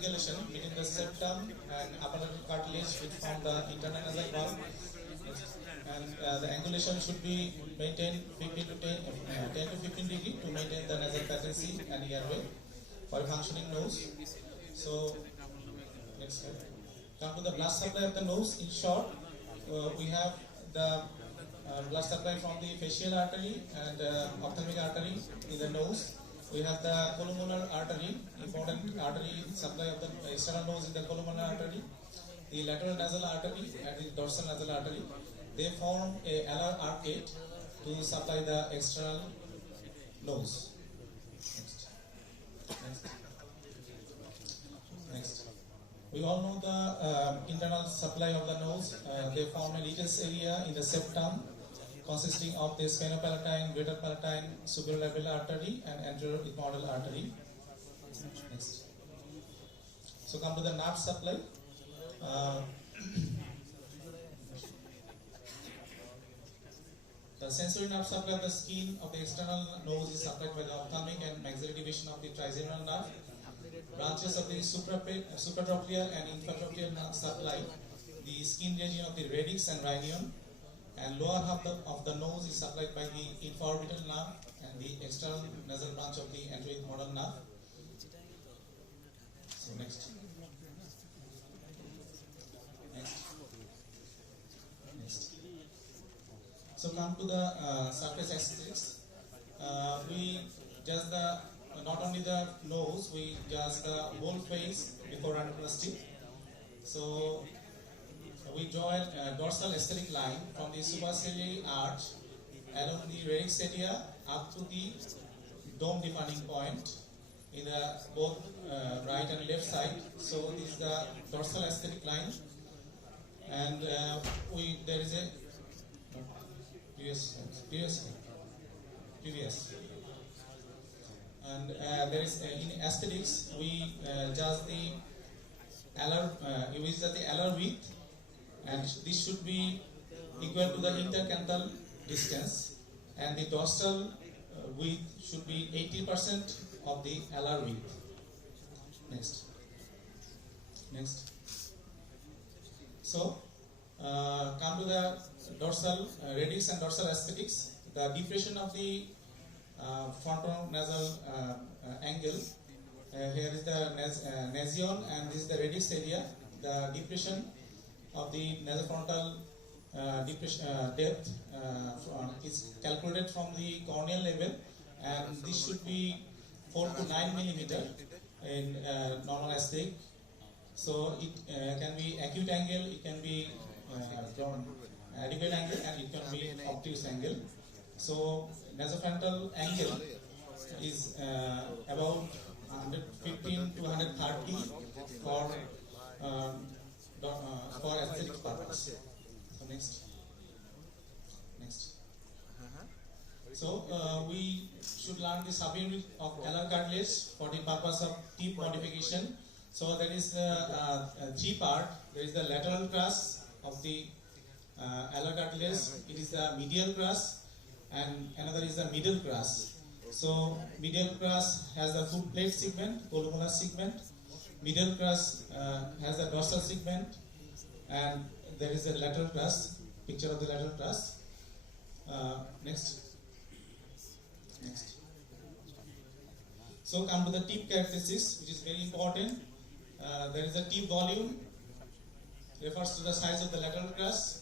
angulation between the septum and upper cartilage which form the internal nasal valve. And the angulation should be maintained 15 to 10 to 15 degree to maintain the nasal patency and airway for a functioning nose. So, next slide. Come to the blood supply of the nose. In short, we have the blood supply from the facial artery and ophthalmic artery in the nose. We have the columnar artery, important artery supply of the external nose in the columnar artery, the lateral nasal artery and the dorsal nasal artery. They form a alar arcade to supply the external nose. Next. We all know the internal supply of the nose. They form a Little's area in the septum, consisting of the sphenopalatine, greater palatine, superior artery, and anterior ethmoidal artery. Next. So come to the nerve supply. The sensory nerve supply of the skin of the external nose is supplied by the ophthalmic and maxillary division of the trigeminal nerve. Branches of the supratrochlear and infratrochlear nerve supply the skin region of the radix and rhinium, and lower half of the nose is supplied by the infraorbital nerve and the external nasal branch of the anteroethmoidal nerve. So next. So come to the surface aesthetics. We just not only the nose, we just the whole face before rhinoplasty. So we draw a dorsal aesthetic line from the superciliary arch along the radix area up to the dome defining point in the both right and left side. So this is the dorsal aesthetic line, and there is a previous. And there is in aesthetics we judge the alar width, and this should be equal to the intercanthal distance, and the dorsal width should be 80% of the alar width. Next. So come to the dorsal radix and dorsal aesthetics. The depression of the frontonasal angle. Here is the nasion, and this is the radix area. The depression of the nasofrontal depth is calculated from the corneal level, and this should be 4 to 9 millimeter in normal aesthetic. So it can be acute angle, it can be adequate angle, and it can be obtuse angle. So nasofrontal angle is about 115 to 130 for aesthetic purpose. So next. So we should learn the subunit of alar cartilage for the purpose of tip modification. So there is three part. There is the lateral crus of the alar cartilage. It is the medial crus, and another is the middle crus. So medial crus has the foot plate segment, columnar segment. Middle crus has the dorsal segment, and there is a lateral crus. Picture of the lateral crus. Next. So come to the tip characteristics, which is very important. There is a tip volume, refers to the size of the lateral crus.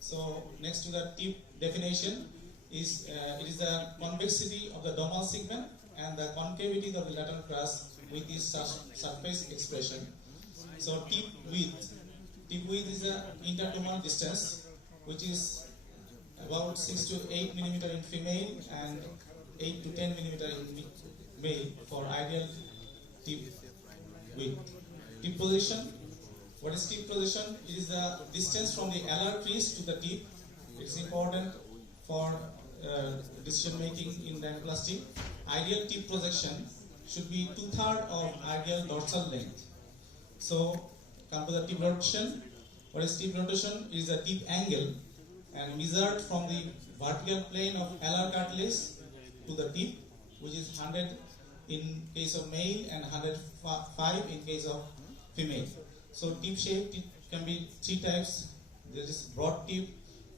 So next to the tip definition is it is the convexity of the domal segment and the concavity of the lateral crus with this surface expression. So tip width is the intertumoral distance, which is about 6 to 8 millimeter in female and 8 to 10 millimeter in male for ideal tip width. Tip position. What is tip position? It is the distance from the alar crease to the tip. It is important for decision making in rhinoplasty. Ideal tip projection should be 2/3 of ideal dorsal length. So come to the tip rotation. What is tip rotation? It is a tip angle and measured from the vertical plane of alar cartilage to the tip, which is 100 in case of male and 105 in case of female. So tip shape can be three types. There is broad tip,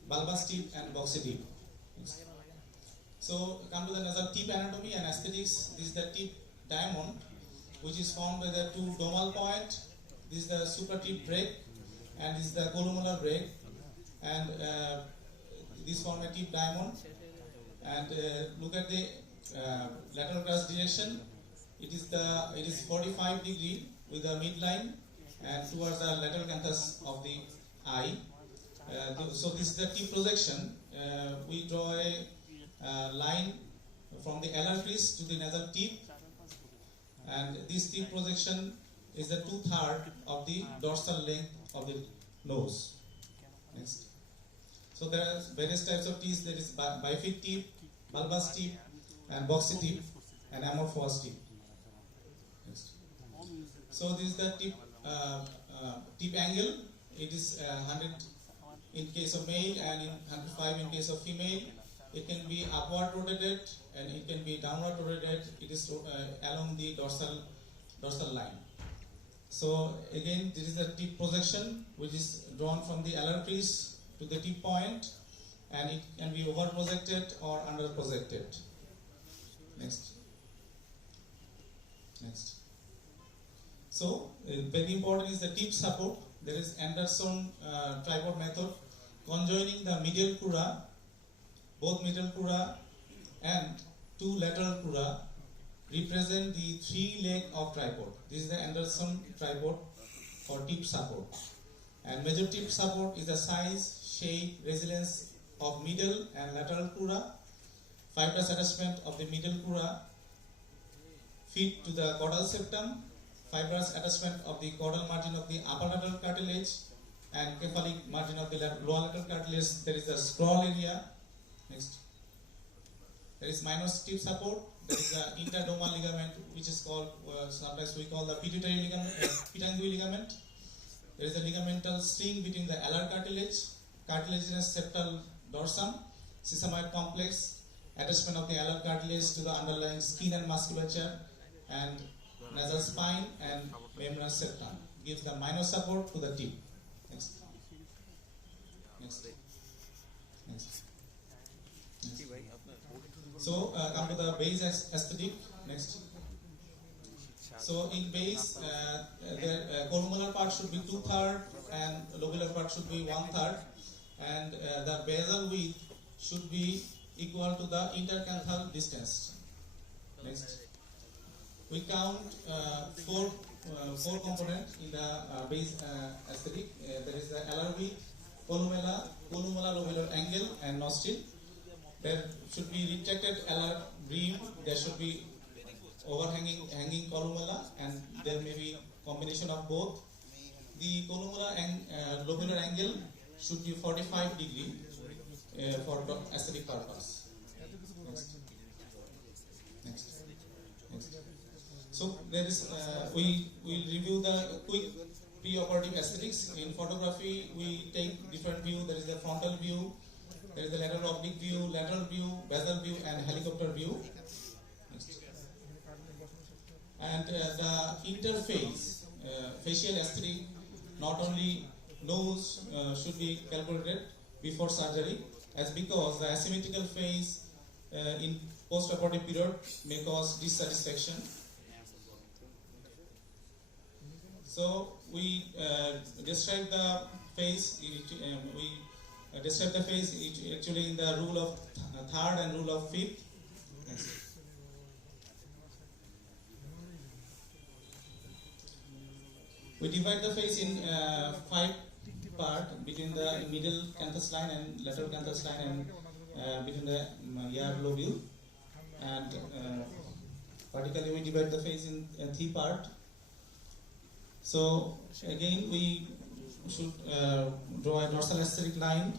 bulbous tip, and boxy tip. So come to the nasal tip anatomy and aesthetics. This is the tip diamond, which is formed by the two domal point. This is the supratip break, and this is the columellar break, and this form a tip diamond. And look at the lateral crest direction. It is 45 degree with the midline and towards the lateral canthus of the eye. So this is the tip projection. We draw a line from the alar crease to the nasal tip, and this tip projection is the 2/3 of the dorsal length of the nose. Next. So there are various types of teeth. There is bifid tip, bulbous tip, and boxy tip, and amorphous tip. Next. So this is the tip angle. It is 100 in case of male and 105 in case of female. It can be upward rotated and it can be downward rotated. It is along the dorsal line. So again, this is the tip projection, which is drawn from the alar crease to the tip point, and it can be over projected or under projected. Next. Next. So very important is the tip support. There is Anderson tripod method, conjoining the medial crura, both middle crura and two lateral crura represent the three leg of tripod. This is the Anderson tripod for tip support. And major tip support is the size, shape, resilience of middle and lateral crura, fibrous attachment of the middle crura, feet to the caudal septum, fibrous attachment of the caudal margin of the upper lateral cartilage, and cephalic margin of the lower lateral cartilage. There is the scroll area. Next. There is minor tip support. There is the interdomal ligament, which is called, sometimes we call the pituitary ligament, pitangui ligament. There is a ligamental string between the alar cartilage, cartilaginous septal dorsum, sesamoid complex, attachment of the alar cartilage to the underlying skin and musculature, and nasal spine and membranous septum. Gives the minor support to the tip. Next. Next. Next. So come to the base aesthetic. Next. So in base, the columellar part should be 2/3 and lobular part should be 1/3, and the basal width should be equal to the intercanthal distance. Next. We count four components in the base aesthetic. There is the alar width, columella, lobular angle, and nostril. There should be retracted alar brim. There should be hanging columella, and there may be combination of both. The columella and lobular angle should be 45 degree for aesthetic purpose. Next. Next. Next. So there is we will review the quick pre-operative aesthetics. In photography, we take different view. There is the frontal view, there is the lateral oblique view, lateral view, basal view, and helicopter view. Next. And the interface, facial aesthetic, not only nose should be calculated before surgery, as because the asymmetrical face in post-operative period may cause dissatisfaction. So we describe the face. We describe the face actually in the rule of third and rule of fifth. Next. We divide the face in 5 parts between the middle canthus line and lateral canthus line, and between the ear lobule. And particularly we divide the face in 3 parts. So again, we should draw a dorsal aesthetic line,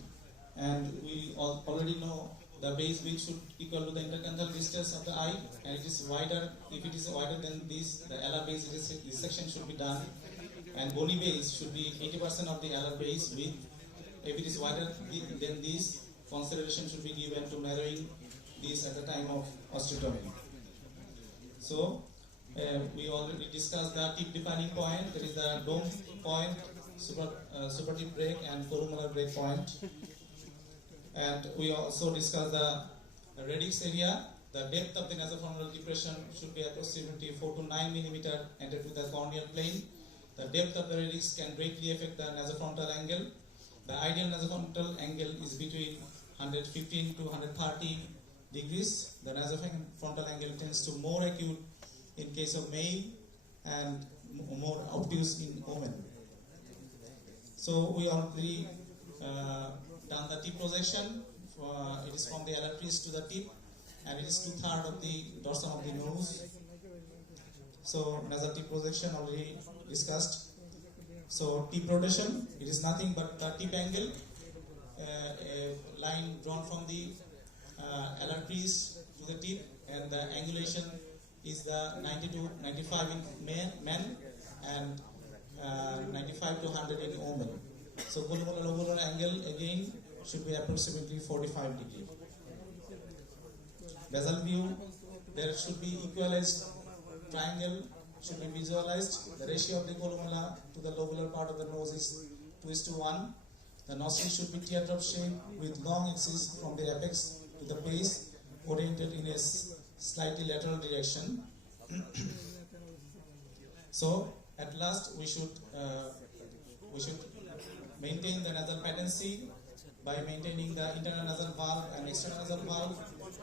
and we already know the base width should equal to the intercanthal distance of the eye, and it is wider. If it is wider than this, the alar base dissection should be done, and bony base should be 80% of the alar base width. If it is wider than this, consideration should be given to narrowing this at the time of osteotomy. So we already discussed the tip defining point. There is the dome point, super tip break, and columellar break point. And we also discussed the radix area. The depth of the nasofrontal depression should be approximately 4 to 9 millimeter entered to the corneal plane. The depth of the radix can greatly affect the nasofrontal angle. The ideal nasofrontal angle is between 115 to 130 degrees. The nasofrontal angle tends to more acute in case of male and more obtuse in women. So we already done the tip projection. It is from the LR to the tip, and it is 2/3 of the dorsum of the nose. So nasal tip projection already discussed. So tip rotation, it is nothing but the tip angle, a line drawn from the LR to the tip, and the angulation is the 90 to 95 in men and 95 to 100 in women. So columellar angle again should be approximately 45 degrees. Basal view, there should be equalized triangle should be visualized. The ratio of the columella to the lobular part of the nose is 2:1. The nostril should be teardrop shaped with long axis from the apex to the base, oriented in a slightly lateral direction. So at last we should maintain the nasal patency by maintaining the internal nasal valve and external nasal valve,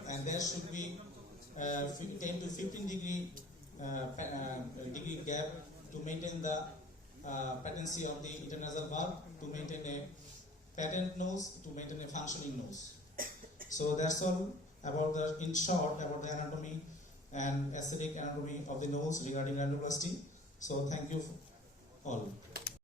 and there should be 10 to 15 degree gap to maintain the patency of the internasal valve, to maintain a patent nose, to maintain a functioning nose. So that's all about in short about the anatomy and aesthetic anatomy of the nose regarding rhinoplasty. So thank you